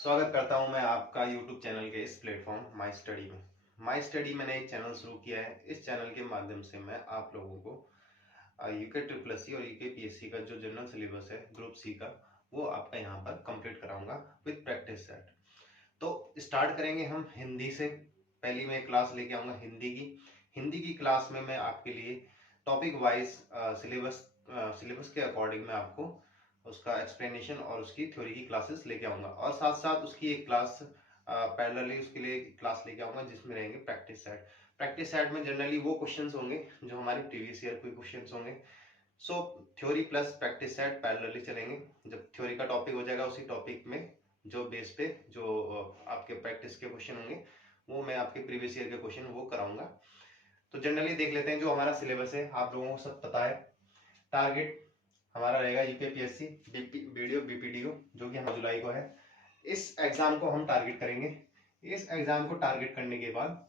स्वागत करता हूं मैं आपका YouTube चैनल के इस प्लेटफॉर्म माई स्टडी में। माई स्टडी मैंने एक चैनल शुरू किया है। इस चैनल के माध्यम से मैं आप लोगों को यूके ट्रिपल एस सी और यूके पीएससी का जो जनरल सिलेबस है ग्रुप सी का, वो आपका यहाँ पर कंप्लीट कराऊंगा विद प्रैक्टिस सेट। तो स्टार्ट करेंगे हम हिंदी से। पहली मैं क्लास लेके आऊंगा हिंदी की क्लास में मैं आपके लिए टॉपिक वाइज सिलेबस के अकॉर्डिंग मैं आपको उसका एक्सप्लेनेशन और उसकी थ्योरी की क्लासेस लेके आऊंगा, और साथ साथ उसकी एक क्लास पैरेलली उसके लिए क्लास लेके आऊंगा जिसमें रहेंगे प्रैक्टिस सेट। प्रैक्टिस सेट में जनरली वो क्वेश्चंस होंगे जो हमारे प्रीवियस ईयर के क्वेश्चंस होंगे। सो theory plus practice set parallelly चलेंगे। जब थ्योरी का टॉपिक हो जाएगा उसी टॉपिक में जो बेस पे जो आपके प्रैक्टिस के क्वेश्चन होंगे वो मैं आपके प्रीवियस ईयर के क्वेश्चन वो कराऊंगा। तो जनरली देख लेते हैं जो हमारा सिलेबस है, आप लोगों को सब पता है। टारगेट हमारा रहेगा यूकेपीएससी वीडियो बीपीडीओ जो कि हमारे जुलाई को है। इस एग्जाम को हम टारगेट करेंगे। इस एग्जाम को टारगेट करने के बाद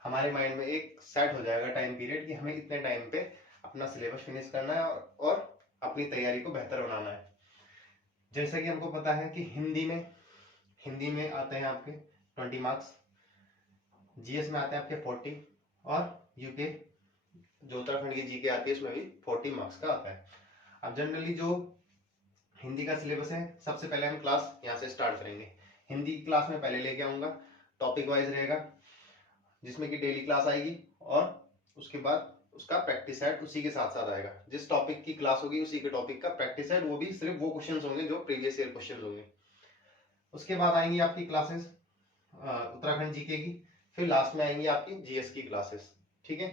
हमारे माइंड में एक सेट हो जाएगा टाइम पीरियड कि हमें इतने टाइम पे अपना सिलेबस फिनिश करना है और अपनी तैयारी को बेहतर बनाना है। जैसे कि हमको पता है कि हिंदी में आते हैं आपके 20 मार्क्स, जीएस में आते हैं आपके 40, और यूके जो उत्तराखंड की जीके आती है उसमें भी 40 मार्क्स का आता है। अब जनरली जो हिंदी का सिलेबस है, सबसे पहले हम क्लास यहाँ से स्टार्ट करेंगे। हिंदी की क्लास में पहले लेके आऊंगा, टॉपिक वाइज रहेगा जिसमें कि डेली क्लास आएगी, और उसके बाद उसका प्रैक्टिस सेट उसी के साथ साथ आएगा। जिस टॉपिक की क्लास होगी उसी के टॉपिक का प्रैक्टिस सेट, वो भी सिर्फ वो क्वेश्चंस होंगे जो प्रीवियस ईयर क्वेश्चंस होंगे। उसके बाद आएंगी आपकी क्लासेस उत्तराखंड जीके की, फिर लास्ट में आएंगी आपकी जीएस की क्लासेस। ठीक है,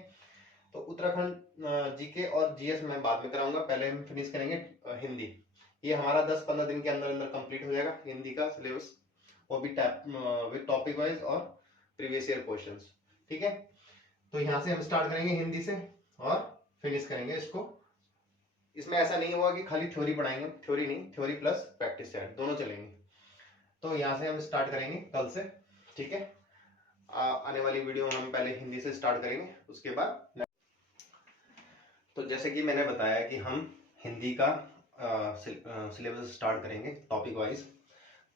तो उत्तराखंड जीके और जीएस मैं बाद में कराऊंगा, पहले हम फिनिश करेंगे हिंदी। ये हमारा 10-15 दिन के अंदर अंदर कंप्लीट हो जाएगा हिंदी का सिलेबस, वो भी विद टॉपिक वाइज और प्रीवियस ईयर क्वेश्चंस। ठीक है, तो यहाँ से हम स्टार्ट करेंगे हिंदी से और फिनिश करेंगे इसको। इसमें ऐसा नहीं होगा कि खाली थ्योरी पढ़ाएंगे, थ्योरी नहीं, थ्योरी प्लस प्रैक्टिस सेट दोनों चलेंगे। तो यहाँ से हम स्टार्ट करेंगे कल से। ठीक है, आने वाली वीडियो में हम पहले हिंदी से स्टार्ट करेंगे, उसके बाद तो जैसे कि मैंने बताया कि हम हिंदी का सिलेबस स्टार्ट करेंगे टॉपिक वाइज।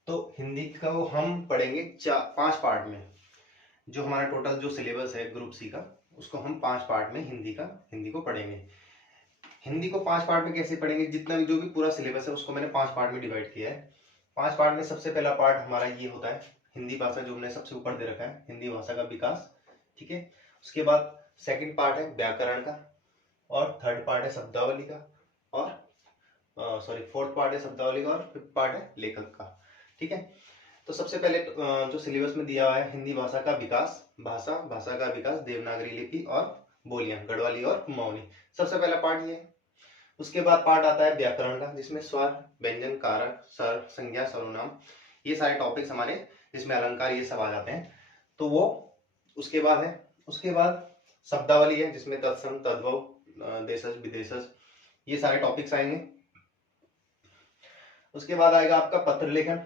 तो हिंदी को हम पढ़ेंगे 5 पार्ट में। जो हमारा टोटल जो सिलेबस है ग्रुप सी का, उसको हम 5 पार्ट में हिंदी को पढ़ेंगे। हिंदी को 5 पार्ट में कैसे पढ़ेंगे, जितना भी जो भी पूरा सिलेबस है उसको मैंने 5 पार्ट में डिवाइड किया है। 5 पार्ट में सबसे पहला पार्ट हमारा ये होता है हिंदी भाषा, जो हमने सबसे ऊपर दे रखा है, हिंदी भाषा का विकास। ठीक है, उसके बाद सेकंड पार्ट है व्याकरण का, और थर्ड पार्ट है शब्दावली का, और फोर्थ पार्ट है शब्दावली का, और फिफ्थ पार्ट है लेखक का। ठीक है, तो सबसे पहले जो सिलेबस में दिया हुआ है हिंदी भाषा का विकास, भाषा का विकास, देवनागरी लिपि और बोलियां, गढ़वाली और कुमाऊनी, सबसे पहला पार्ट ये है। उसके बाद पार्ट आता है व्याकरण का, जिसमें स्वर, व्यंजन, कारक, स्वर, संज्ञा, सर्वनाम, ये सारे टॉपिक्स हमारे, जिसमें अलंकार, ये सब आ जाते हैं। तो वो उसके बाद है। उसके बाद शब्दावली है, जिसमें तत्सम, तद्भव, देशज, विदेशज, ये सारे टॉपिक्स आएंगे। उसके बाद आएगा आपका पत्र लेखन।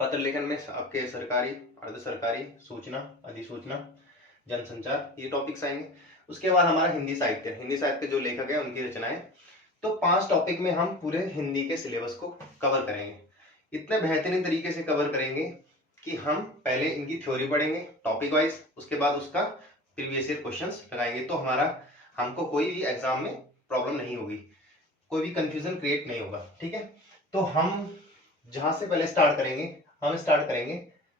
पत्र लेखन में आपके सरकारी, अर्ध सरकारी, सूचना, अधिसूचना, जनसंचार, ये टॉपिक्स आएंगे। उसके बाद हमारा हिंदी साहित्य जो लेखक है उनकी रचनाएं। तो 5 टॉपिक में हम पूरे हिंदी के सिलेबस को कवर करेंगे। इतने बेहतरीन तरीके से कवर करेंगे कि हम पहले इनकी थ्योरी पढ़ेंगे टॉपिक वाइज, उसके बाद उसका प्रीवियस ईयर क्वेश्चंस लगाएंगे। तो हमको कोई भी एग्जाम में प्रॉब्लम नहीं होगी, कोई भी कंफ्यूजन क्रिएट नहीं होगा। ठीक है, तो हम जहां से पहले स्टार्ट करेंगे, हम स्टार्ट करेंगे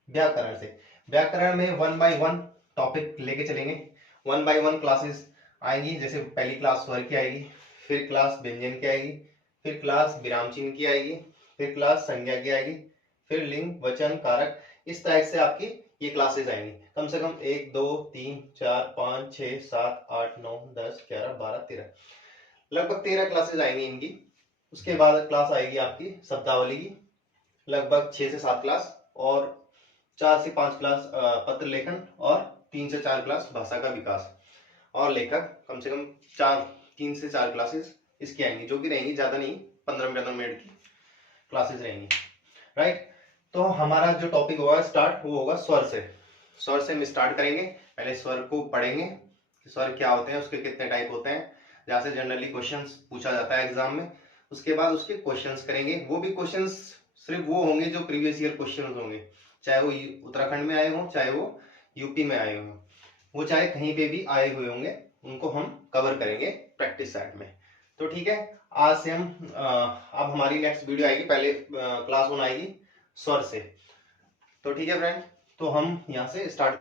व्याकरण से। व्याकरण में 1 बाय 1 टॉपिक लेके चलेंगे, 1 बाय 1 क्लासेस आएंगी। जैसे पहली क्लास स्वर की आएगी, फिर क्लास व्यंजन की आएगी, फिर क्लास विराम चिन्ह की आएगी, फिर क्लास संज्ञा की आएगी, फिर लिंग, वचन, कारक, इस तरह से आपकी ये क्लासेस आएंगी। कम से कम 1 2 3 4 5 6 7 8 9 10 11 12 13, लगभग 13 क्लासेस आएंगी इनकी। उसके बाद क्लास आएगी आपकी शब्दावली की, लगभग 6 से 7 क्लास, और 4 से 5 क्लास पत्र लेखन, और 3 से 4 क्लास भाषा का विकास और लेखक। कम से कम 3 से 4 क्लासेस इसकी आएंगी, जो कि रहेंगी ज्यादा नहीं, 15 मिनट की क्लासेस रहेंगी। राइट, तो हमारा जो टॉपिक होगा स्टार्ट, वो होगा स्वर से। स्वर से हम स्टार्ट करेंगे। पहले स्वर को पढ़ेंगे कि स्वर क्या होते हैं, उसके कितने टाइप होते हैं, जहाँ से जनरली क्वेश्चंस पूछा जाता है एग्जाम में। उसके बाद उसके क्वेश्चंस करेंगे, वो भी क्वेश्चंस सिर्फ वो होंगे जो प्रीवियस ईयर क्वेश्चन होंगे, चाहे वो उत्तराखंड में आए हों, चाहे वो यूपी में आए हों, वो चाहे कहीं पे भी आए हुए होंगे, उनको हम कवर करेंगे प्रैक्टिस सेट में। तो ठीक है, आज से हम अब हमारी नेक्स्ट वीडियो आएगी, पहले क्लास 1 आएगी स्वर से। तो ठीक है फ्रेंड, तो हम यहाँ से स्टार्ट